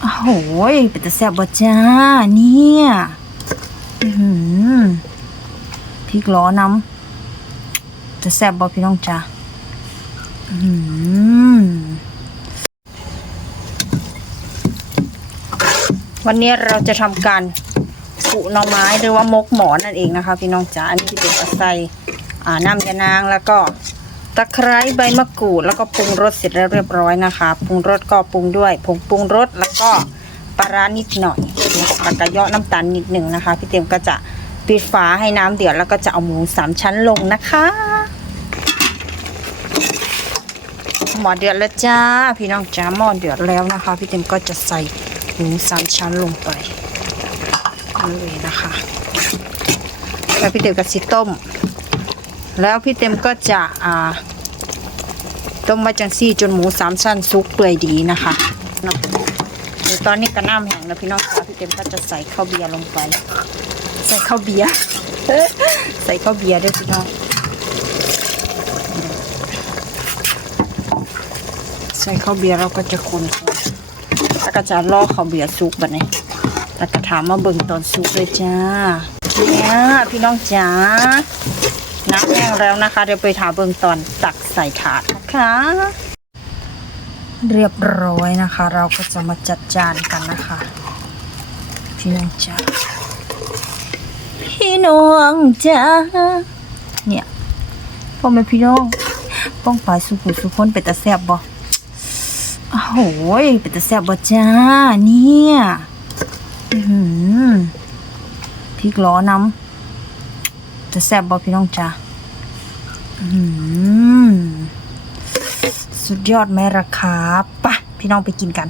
โอ้โหยเป็นแต่แซ่บบ่จ้า เนี่ยพริกล้อน้ำจะแซ่บบ่พี่น้องจ้าอื้อหือวันนี้เราจะทำการปุหน่อไม้หรือว่ามกหมอนนั่นเองนะคะ พี่น้องจ้าอันนี้ที่เป็นตะไคร่น้ำยานางแล้วก็ ตะไคร้ใบมะกรูดแล้วก็ปรุงรสเสร็จแล้วเรียบร้อยนะคะปรุงรสก็ปรุงด้วยผงปรุงรสแล้วก็ปลาร้านิดหน่อยแล้วก็เยาะน้ำตาลนิดหนึ่งนะคะ พี่เต็มก็จะปิดฝาให้น้ำเดือดแล้วก็จะเอาหมูสามชั้นลงนะคะหม้อเดือดแล้วจ้า พี่น้องจ้าหม้อเดือดแล้วนะคะ พี่เต็มก็จะใส่หมูสามชั้นลงไปเลยนะคะแล้วพี่เต็มก็สิต้ม แล้วพี่เต็มก็จะอ่าต้มไว้จังซี่จนหมูสามชั้นสุกเปื่อยดีนะคะเดี๋ยวตอนนี้ก็น้ำแห้งแล้วพี่น้องคะพี่เต็มก็จะใส่ข้าวเบียร์ลงไป ใส่ข้าวเบียร์ใส่ข้าวเบียร์ด้วยพี่น้องใส่ข้าวเบียร์เราก็จะคนแล้วก็จะล่อข้าวเบียร์สุกแบบนี้แล้วก็ถามมาเบิ่งตอนสุกเลยจ้าเนี่ยพี่น้องจ๋า น้ำแห้งแล้วนะคะ เดี๋ยวไปถาเบื้องตอนตักใส่ถาดนะคะ เรียบร้อยนะคะ เราก็จะมาจัดจานกันนะคะ พี่น้องจ้าพี่น้องจ้าเนี่ยพ่อแม่พี่น้องป้องปลายสุขุสุขคนเป็นตาแซบบ่โอ้โหยเป็นตาแซบบ่จ้า เนี่ย อื้อหือพริกล้อน้ำ จะแซ่บบ่พี่น้องจ้าสุดยอดไหมราคาปะพี่น้องไปกินกัน